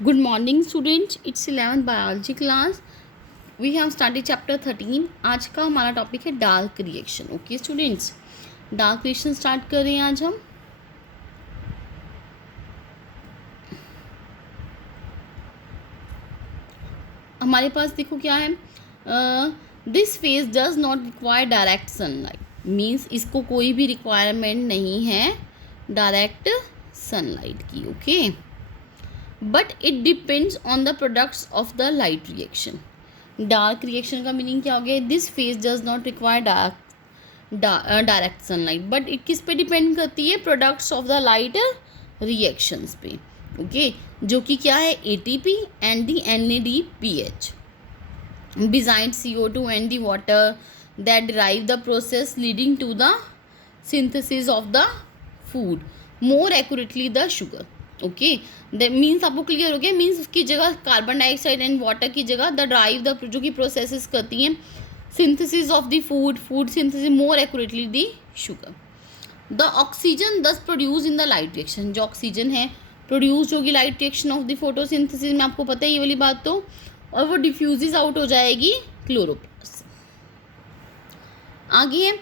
Good morning students, it's 11th biology class. We have started chapter 13. आज का हमारा topic है dark reaction. Okay students, dark reaction start कर रहे हैं आज हम. हमारे पास देखो क्या है, this phase does not require direct sunlight. Means इसको कोई भी रिक्वायरमेंट नहीं है डायरेक्ट सनलाइट की. Okay, but it depends on the products of the light reaction. Dark reaction का मीनिंग क्या हो गया? This phase does not require direct sunlight, but it किस पे डिपेंड करती है? Products of the light reactions पे. ओके, जो कि क्या है? ATP and the NADPH besides CO2 and the water that derive the process leading to the synthesis of the food, more accurately the sugar. Okay, that means आपको clear हो गया. Means उसकी जगह कार्बन डाइऑक्साइड एंड वाटर की जगह the drive the जो कि processes करती हैं synthesis of the food synthesis more accurately the sugar. The oxygen thus produce in the light reaction. जो ऑक्सीजन है प्रोड्यूस होगी light reaction of the photosynthesis में, आपको पता है ये वाली बात तो. और वो डिफ्यूजेस आउट हो जाएगी क्लोरोप्लास्ट. आगे है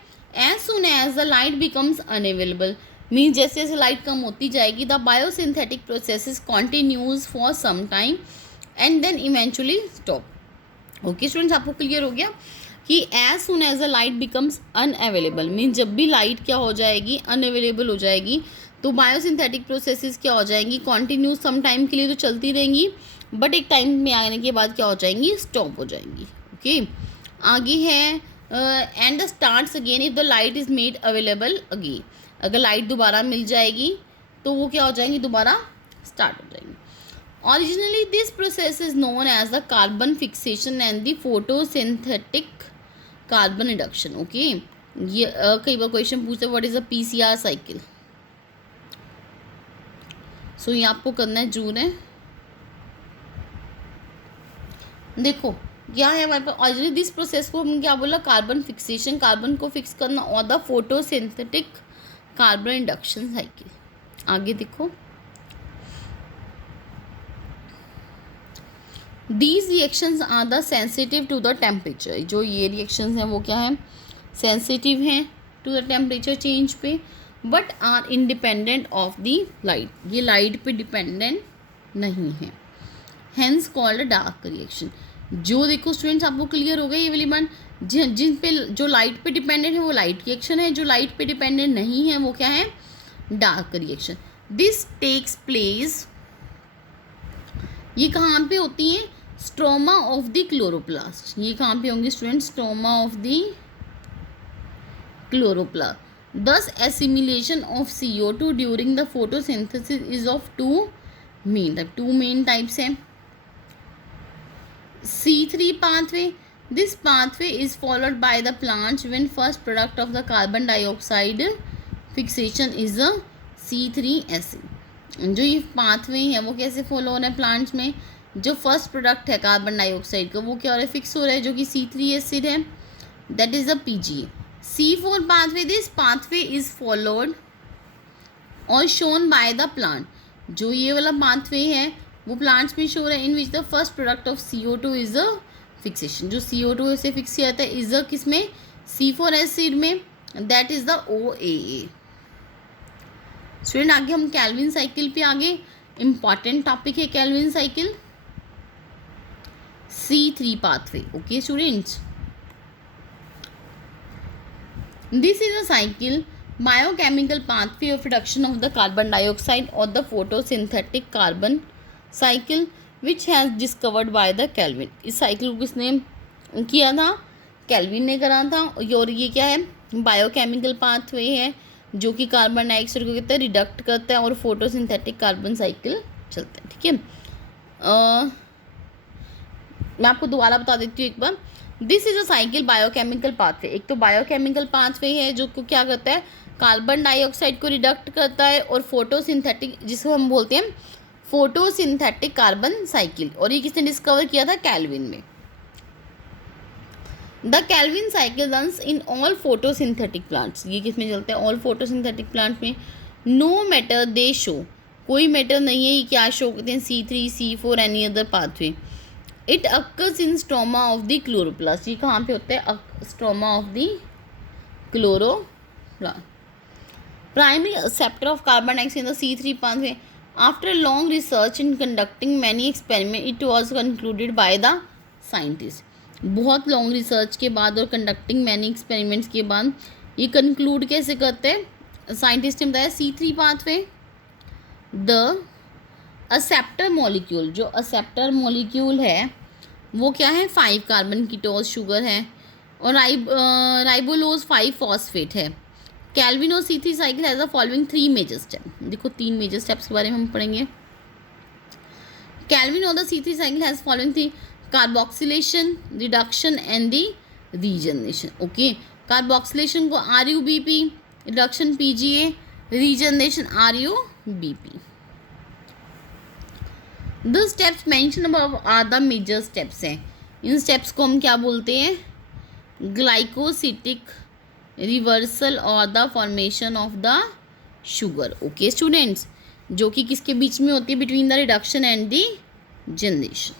as soon as the light becomes unavailable. Means जैसे जैसे लाइट कम होती जाएगी the biosynthetic processes continues for some time and then eventually stop. Okay students, आपको क्लियर हो गया कि as soon as the light becomes unavailable. Means जब भी लाइट क्या हो जाएगी? अनअवेलेबल हो जाएगी. तो बायोसिंथेटिक प्रोसेसेस क्या हो जाएंगी? कॉन्टिन्यूज सम टाइम के लिए तो चलती रहेंगी, बट एक टाइम में आने के बाद क्या हो जाएंगी? स्टॉप हो जाएंगी. ओके, आगे है and the starts again if the light is made available again. अगर लाइट दोबारा मिल जाएगी तो वो क्या हो जाएंगी? दोबारा स्टार्ट हो जाएंगी. Originally this process is known as the carbon fixation and the photosynthetic carbon reduction. Okay, ये कई बार क्वेश्चन पूछते हैं what is a PCR cycle. So ये आपको करना है जरूर है. देखो क्या है हमारे पास ऑरिजिनली दिस प्रोसेस को हम क्या बोला? कार्बन फिक्सेशन, कार्बन को फिक्स करना, और the photosynthetic carbon induction cycle. आगे देखो, these reactions are the sensitive to the temperature. जो ये रिएक्शंस हैं वो क्या है? सेंसिटिव हैं टू द टेम्परेचर चेंज पे, but are independent of the light. ये लाइट पे डिपेंडेंट नहीं है, हैंस कॉल्ड डार्क रिएक्शन. जो देखो स्टूडेंट्स आपको क्लियर हो गया ये वाली बात. जिन पे जो लाइट पे डिपेंडेंट है वो लाइट रिएक्शन है, जो लाइट पे डिपेंडेंट नहीं है वो क्या है? Dark reaction. This takes place, ये कहाँ पे होती है? Stroma of the chloroplast. ये कहाँ पे होंगे students? Stroma of the chloroplast. Thus assimilation of CO2 during the photosynthesis is of two main types हैं. C3 pathway. This pathway is followed by the plants when first product of the carbon dioxide fixation is a C3 acid. जो ये pathway है वो कैसे follow हो रहा है plants में? जो फर्स्ट प्रोडक्ट है कार्बन डाइऑक्साइड का वो क्या हो रहा है? फिक्स हो रहा है, जो कि C3 एसिड है, that is a PGA. C4 pathway. This pathway is followed और shown by the plant. जो ये वाला pathway है वो प्लांट्स में शो है, in which the first product of CO2 is a fixation. जो CO2 से फिक्स किया जाता है इज अ किस में? C4 एसिड में, that is the OAA. Student आगे हम कैल्विन साइकिल पे आगे इंपॉर्टेंट टॉपिक है Calvin cycle. C3 pathway. Okay students, this is a cycle biochemical pathway of reduction of the carbon dioxide or the photosynthetic carbon cycle which has discovered by the Kelvin. इस cycle को किसने किया था? Kelvin ने करा था. और ये क्या है? बायोकेमिकल पाथवे है जो कि कार्बन डाइऑक्साइड को कहते हैं रिडक्ट करता है और फोटोसिंथेटिक कार्बन साइकिल चलता है. ठीक है, मैं आपको दोबारा बता देती हूँ एक बार. This is a cycle biochemical pathway. एक तो बायोकेमिकल पाथवे है जो क्या करता है? कार्बन डाइऑक्साइड को रिडक्ट करता है, और फोटोसिंथेटिक, जिसको हम बोलते हैं फोटोसिंथेटिक कार्बन साइकिल. और ये किसने डिस्कवर किया था? कैल्विन में. The Calvin cycle runs in all photosynthetic plants. ये किस में चलता है? ऑल फोटोसिंथेटिक प्लांट में. नो मैटर दे शो, कोई मैटर नहीं है ये क्या शो करते हैं, C3, C4 any other pathway. It occurs in stroma of the chloroplast, ये कहाँ पे होता है, stroma of the chloroplast. Primary acceptor of carbon dioxide in the C3 pathway. After long research in conducting many experiments, it was concluded by the scientists. बहुत long research के बाद और conducting many experiments के बाद ये conclude कैसे करते हैं, साइंटिस्ट ने बताया C3 pathway. The acceptor molecule, जो एक्सेप्टर मॉलिक्यूल है वो क्या है, 5 कार्बन कीटोज शुगर है और राइबोलोज 5 फॉस्फेट है। कैल्विन और C3 cycle has the following 3 major step. देखो 3 मेजर स्टेप्स के बारे में हम पढ़ेंगे। कैल्विन और the C3 cycle has following 3 carboxylation, reduction and the regeneration. Okay, carboxylation को RUBP, reduction PGA, regeneration RUBP। The steps mention above are the major steps हैं। इन स्टेप्स को हम क्या बोलते हैं, ग्लाइकोसिटिक रिवर्सल और the formation of the sugar. Okay students, जो कि किसके बीच में होती है, between the reduction and the generation.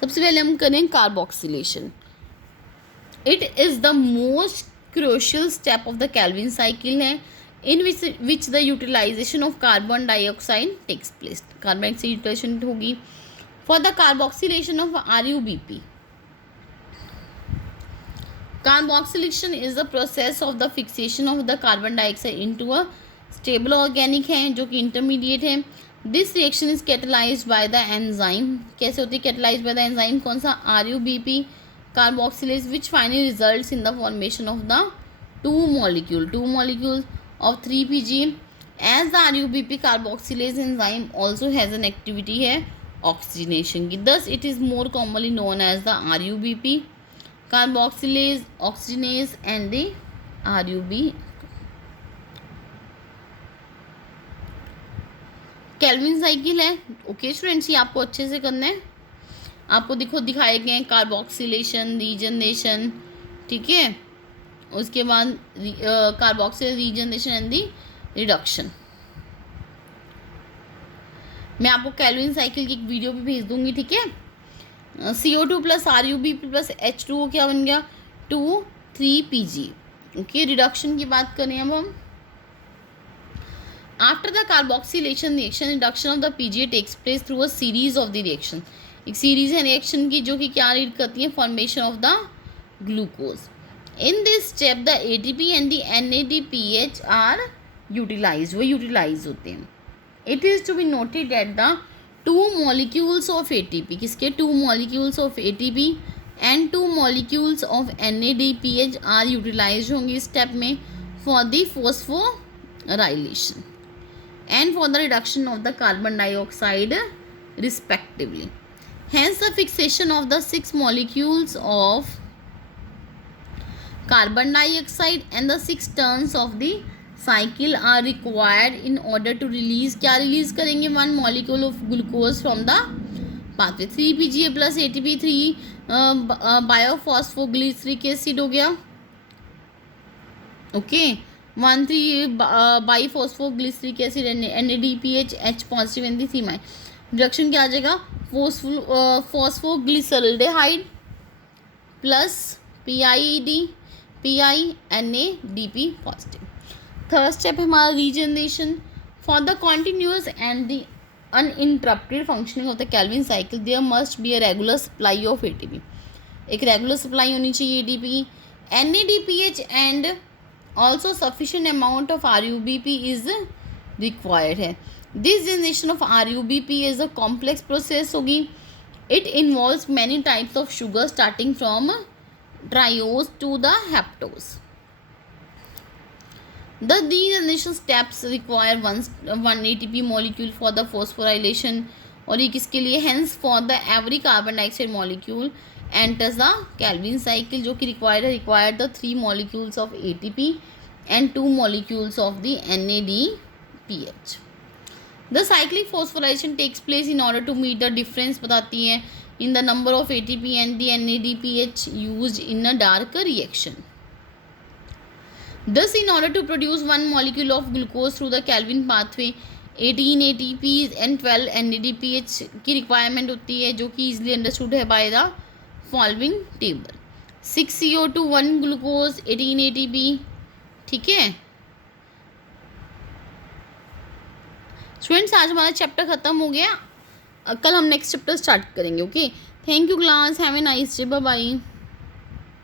सबसे पहले हम करें carboxylation. It is the most crucial step of the Calvin cycle है, in which the utilisation of carbon dioxide takes place. Carbon dioxide utilisation होगी for the carboxylation of RUBP। Carboxylation is the process of the fixation of the carbon dioxide into a stable organic है, जो कि intermediate है। This reaction is catalysed by the enzyme. कैसे होती है catalysed by the enzyme, कौन सा, RUBP carboxylase, which finally results in the formation of the two molecules of 3PG. As the RUBP carboxylase enzyme also has an activity है oxygenation की, thus it is more commonly known as the RUBP carboxylase oxygenase and the RUB। Kelvin cycle है। Okay students, ये आपको अच्छे से करना है। आपको दिखाए गए हैं कार्बोक्सिलेशन, रीजनरेशन, ठीक है, उसके बाद carboxyl regeneration and the reduction. मैं आपको कैल्विन साइकिल की एक वीडियो भी भेज दूंगी, ठीक है। CO2 plus RUBP plus H2O क्या बन गया, 2,3PG। ओके, रिडक्शन की बात करें अब हम। After the carboxylation reaction, reduction of the PGA takes place through a series of the reaction. एक सीरीज है रिएक्शन की जो कि क्या रीड करती है, formation of the glucose. In this step the ATP and the NADPH are utilise, वो utilise होते हैं। It is to be noted that the 2 molecules of ATP, किसके 2 molecules of ATP and 2 molecules of NADPH are utilise होंगे इस step में for the phosphorylation and for the reduction of the carbon dioxide respectively. Hence the fixation of the 6 molecules of carbon dioxide and the 6 turns of the cycle are required in order to release, क्या release करेंगे, 1 molecule of glucose from the pathway। 3PGA plus ATP, 3 biophosphoglyceric acid हो गया, ओके, 1,3 biphosphoglyceric acid NADPH H positive and 3 reduction क्या आ जाएगा, phosphoglyceraldehyde plus PID NADP positive. Third step है हमारा regeneration. For the continuous and the uninterrupted functioning of the Calvin cycle there must be a regular supply of ATP। एक regular supply होनी चाहिए ATP, NADPH and also sufficient amount of RUBP is required है। This generation of RUBP is a complex process होगी। It involves many types of sugar starting from triose to the heptose। The degeneration steps require one ATP molecule for the phosphorylation, और ये किसके लिए, hence for the every carbon dioxide molecule enters the Calvin cycle, जो कि required the 3 molecules of ATP and 2 molecules of the NADPH। The cyclic phosphorylation takes place in order to meet the difference, बताती है, in the number of ATP and the NADPH used in a dark reaction। Thus in order to produce 1 molecule of glucose through the Calvin pathway, 18 ATP and 12 NADPH की requirement होती है, जो कि easily understood है by the following table. 6 CO2 1 glucose 18 ATP। ठीक है students, आज हमारा चैप्टर ख़त्म हो गया। कल हम नेक्स्ट चैप्टर स्टार्ट करेंगे। Okay, thank you class, have a nice day, bye bye.